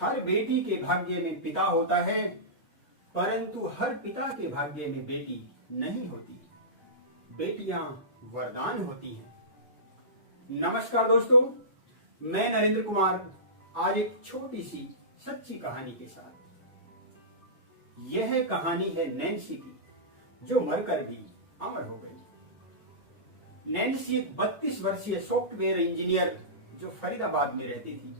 हर बेटी के भाग्य में पिता होता है, परंतु हर पिता के भाग्य में बेटी नहीं होती। बेटियां वरदान होती हैं। नमस्कार दोस्तों, मैं नरेंद्र कुमार आज एक छोटी सी सच्ची कहानी के साथ। यह कहानी है नैन्सी की, जो मरकर भी अमर हो गई। नैन्सी एक 32 वर्षीय सॉफ्टवेयर इंजीनियर जो फरीदाबाद में रहती थी।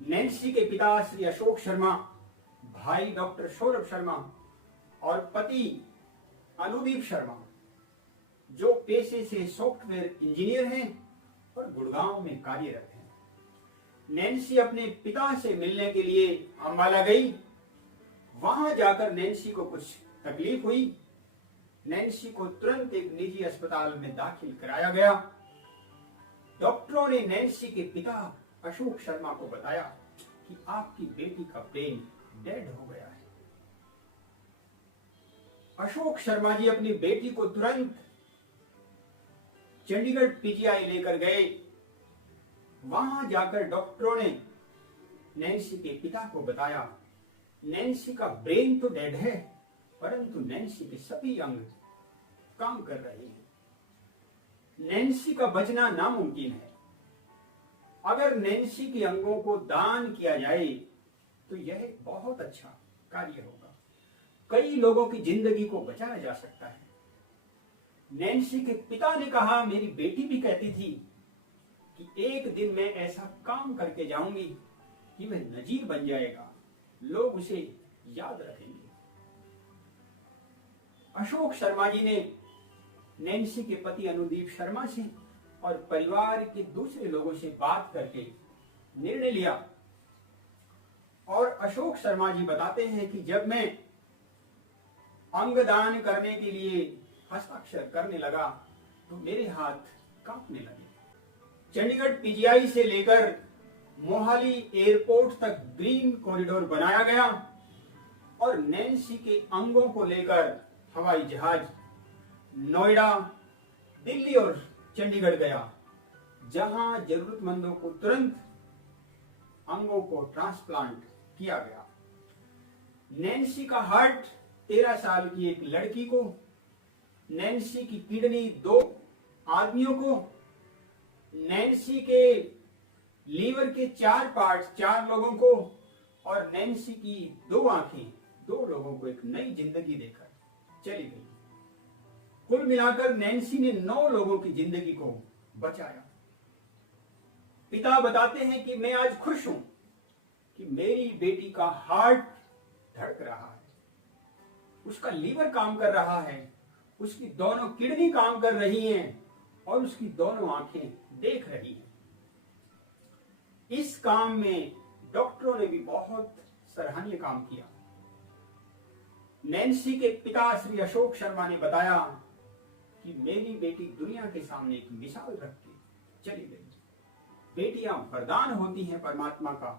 नैन्सी के पिता श्री अशोक शर्मा, भाई डॉक्टर सौरभ शर्मा और पति अनुदीप शर्मा, जो पेशे से सॉफ्टवेयर इंजीनियर हैं और गुड़गांव में कार्यरत हैं। नैन्सी अपने पिता से मिलने के लिए अंबाला गई। वहां जाकर नैन्सी को कुछ तकलीफ हुई। नैन्सी को तुरंत एक निजी अस्पताल में दाखिल कराया गया। डॉक्टरों ने नैन्सी के पिता अशोक शर्मा को बताया कि आपकी बेटी का ब्रेन डेड हो गया है। अशोक शर्मा जी अपनी बेटी को तुरंत चंडीगढ़ पीजीआई लेकर गए। वहां जाकर डॉक्टरों ने नैन्सी के पिता को बताया, नैन्सी का ब्रेन तो डेड है, परंतु नैन्सी के सभी अंग काम कर रहे हैं। नैन्सी का बचना नामुमकिन है। अगर नैन्सी के अंगों को दान किया जाए तो यह बहुत अच्छा कार्य होगा। कई लोगों की जिंदगी को बचाया जा सकता है। नैन्सी के पिता ने कहा, मेरी बेटी भी कहती थी कि एक दिन मैं ऐसा काम करके जाऊंगी कि वह नजीर बन जाएगा, लोग उसे याद रखेंगे। अशोक शर्मा जी ने नैन्सी के पति अनुदीप शर्मा से और परिवार के दूसरे लोगों से बात करके निर्णय लिया। और अशोक शर्मा जी बताते हैं कि जब मैं अंगदान करने के लिए हस्ताक्षर करने लगा तो मेरे हाथ कांपने लगे। चंडीगढ़ पीजीआई से लेकर मोहाली एयरपोर्ट तक ग्रीन कॉरिडोर बनाया गया और नैन्सी के अंगों को लेकर हवाई जहाज नोएडा, दिल्ली और चंडीगढ़ गया, जहां जरूरतमंदों को तुरंत अंगों को ट्रांसप्लांट किया गया। नैन्सी का हार्ट 13 साल की एक लड़की को, नैन्सी की किडनी 2 आदमियों को, नैन्सी के लीवर के 4 पार्ट्स 4 लोगों को और नैन्सी की 2 आंखें 2 लोगों को एक नई जिंदगी देकर चली गई। कुल मिलाकर नैन्सी ने 9 लोगों की जिंदगी को बचाया। पिता बताते हैं कि मैं आज खुश हूं कि मेरी बेटी का हार्ट धड़क रहा है, उसका लीवर काम कर रहा है, उसकी दोनों किडनी काम कर रही हैं और उसकी दोनों आंखें देख रही हैं। इस काम में डॉक्टरों ने भी बहुत सराहनीय काम किया। नैन्सी के पिता श्री अशोक शर्मा ने बताया कि मेरी बेटी दुनिया के सामने एक मिसाल रख के चली गई। बेटियां वरदान होती हैं परमात्मा का।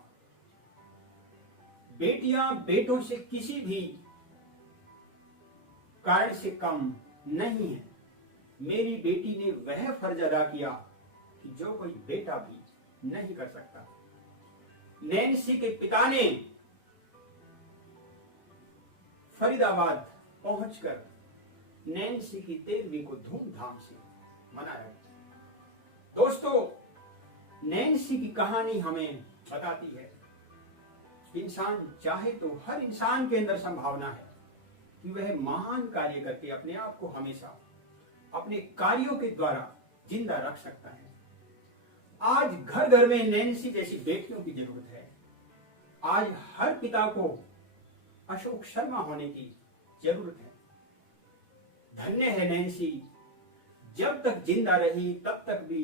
बेटियां बेटों से किसी भी कारण से कम नहीं है। मेरी बेटी ने वह फर्ज अदा किया कि जो कोई बेटा भी नहीं कर सकता। नैन्सी के पिता ने फरीदाबाद पहुंचकर नैन्सी की 13वीं को धूमधाम से मनाया। दोस्तों, नैन्सी की कहानी हमें बताती है इंसान चाहे तो हर इंसान के अंदर संभावना है कि वह महान कार्य करके अपने आप को हमेशा अपने कार्यों के द्वारा जिंदा रख सकता है। आज घर घर में नैन्सी जैसी बेटियों की जरूरत है। आज हर पिता को अशोक शर्मा होने की जरूरत है। धन्य है नैन्सी, जब तक जिंदा रही तब तक भी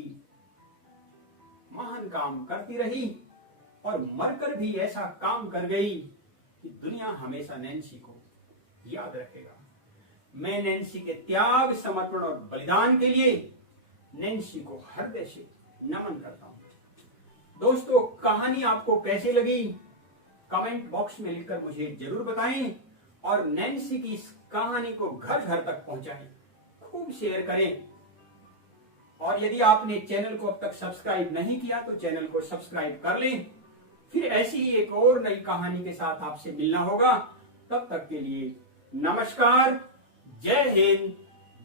महान काम करती रही और मरकर भी ऐसा काम कर गई कि दुनिया हमेशा नैन्सी को याद रखेगा। मैं नैन्सी के त्याग, समर्पण और बलिदान के लिए नैन्सी को हृदय से नमन करता हूं। दोस्तों, कहानी आपको कैसी लगी कमेंट बॉक्स में लिखकर मुझे जरूर बताएं और नैन्सी की इस कहानी को घर घर तक पहुंचाएं, खूब शेयर करें। और यदि आपने चैनल को अब तक सब्सक्राइब नहीं किया तो चैनल को सब्सक्राइब कर लें। फिर ऐसी ही एक और नई कहानी के साथ आपसे मिलना होगा। तब तक के लिए नमस्कार, जय हिंद,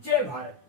जय भारत।